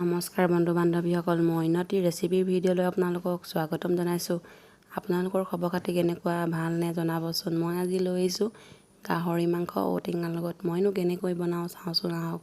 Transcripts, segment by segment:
নমস্কাৰ বন্ধু বান্ধৱীসকল, মই উন্নতি ৰেচিপিৰ ভিডিঅ'লৈ আপোনালোকক স্বাগতম জনাইছোঁ। আপোনালোকৰ খবৰ খাতি কেনেকুৱা, ভালনে জনাবচোন। মই আজি লৈ আহিছোঁ গাহৰি মাংস ঔটেঙাৰ লগত। মইনো কেনেকৈ বনাওঁ চাওঁচোন আহক।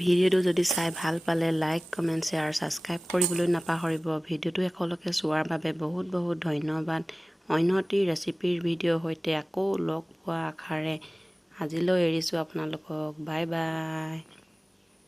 ভিডিঅ'টো যদি চাই ভাল পালে লাইক, কমেণ্ট, শ্বেয়াৰ, ছাবস্ক্ৰাইব কৰিবলৈ নাপাহৰিব। ভিডিঅ'টো শেষলৈকে চোৱাৰ বাবে বহুত বহুত ধন্যবাদ। উন্নতি ৰেচিপিৰ ভিডিঅ'ৰ সৈতে আকৌ লগ পোৱা আশাৰে আজিলৈ এৰিছোঁ আপোনালোকক। Bye bye.